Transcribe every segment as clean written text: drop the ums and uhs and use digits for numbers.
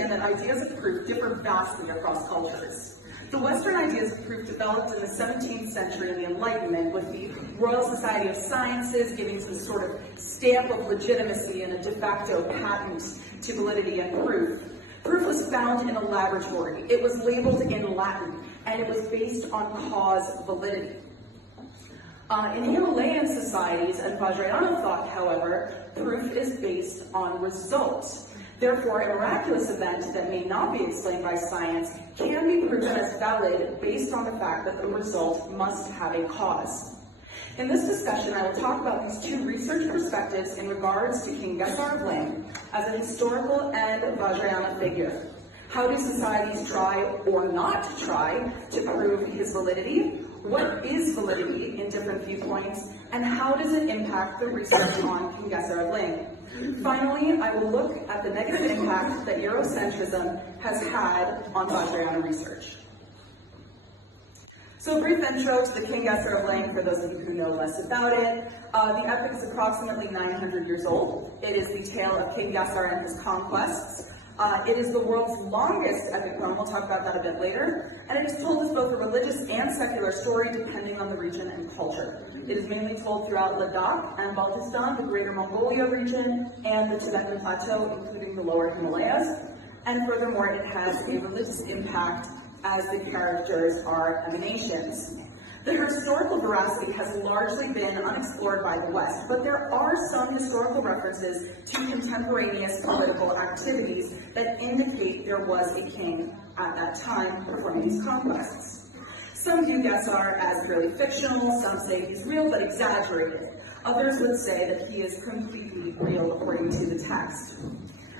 understand that ideas of proof differ vastly across cultures. The Western ideas of proof developed in the 17th century in the Enlightenment, with the Royal Society of Sciences giving some sort of stamp of legitimacy and a de facto patent to validity and proof. Proof was found in a laboratory. It was labeled in Latin, and it was based on cause validity. In Himalayan societies and Vajrayana thought, however, proof is based on results. Therefore, a miraculous event that may not be explained by science can be proven as valid based on the fact that the result must have a cause. In this discussion, I will talk about these two research perspectives in regards to King Gesar of Leng as a historical and Vajrayana figure. How do societies try or not try to prove his validity? What is validity in different viewpoints? And how does it impact the research on King Gesar of Leng? Finally, I will look at the negative impact that Eurocentrism has had on Vajrayana research. So a brief intro to the King Gesar of Leng for those of you who know less about it. The epic is approximately 900 years old. It is the tale of King Gesar and his conquests. It is the world's longest epic poem. We'll talk about that a bit later. And it is told as both a religious and secular story depending on the region and culture. It is mainly told throughout Ladakh and Baltistan, the Greater Mongolia region, and the Tibetan Plateau, including the lower Himalayas. And furthermore, it has a religious impact as the characters are emanations. The historical veracity has largely been unexplored by the West, but there are some historical references to contemporaneous political activities that indicate there was a king at that time performing these conquests. Some view Gesar as purely fictional, some say he's real but exaggerated. Others would say that he is completely real according to the text.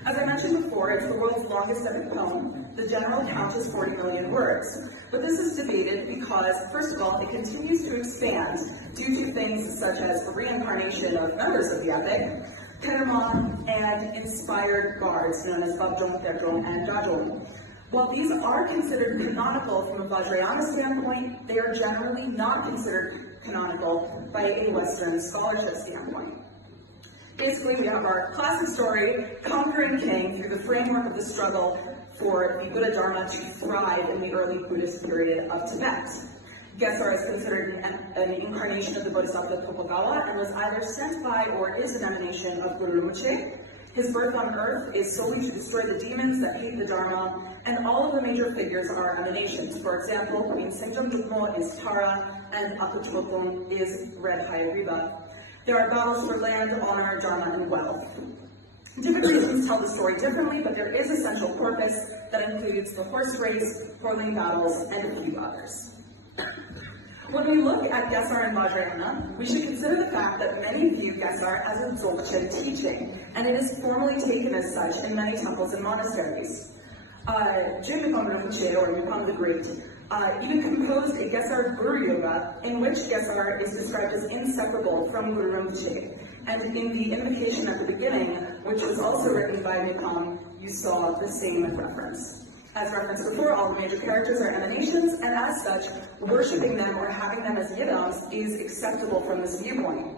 As I mentioned before, it's the world's longest epic poem. The general count is 40 million words. But this is debated because, first of all, it continues to expand due to things such as the reincarnation of members of the epic, Kerma, and inspired bards known as Babjong, Terdrong, and Jajong. While these are considered canonical from a Vajrayana standpoint, they are generally not considered canonical by a Western scholarship standpoint. Basically, we have our classic story, conquering king through the framework of the struggle for the Buddha Dharma to thrive in the early Buddhist period of Tibet. Gesar is considered an incarnation of the Bodhisattva Topagawa and was either sent by or is an emanation of Guru Rinpoche. His birth on earth is solely to destroy the demons that hate the Dharma, and all of the major figures are emanations. For example, Queen Sengjom Dukmo is Tara, and Akuchokon is Red Hayagriba. There are battles for land, honor, dharma, and wealth. Different regions tell the story differently, but there is a central corpus that includes the horse race, whirling battles, and a few others. When we look at Gesar and Vajrayana, we should consider the fact that many view Gesar as a Dzogchen teaching, and it is formally taken as such in many temples and monasteries. Mipam Rinpoche, or Mipam the Great, even composed a Gesar Guru Yoga, in which Gesar is described as inseparable from Guru Rinpoche. And in the invocation at the beginning, which was also written by Mipam, you saw the same reference. As referenced before, all the major characters are emanations, and as such, worshipping them or having them as yidams is acceptable from this viewpoint.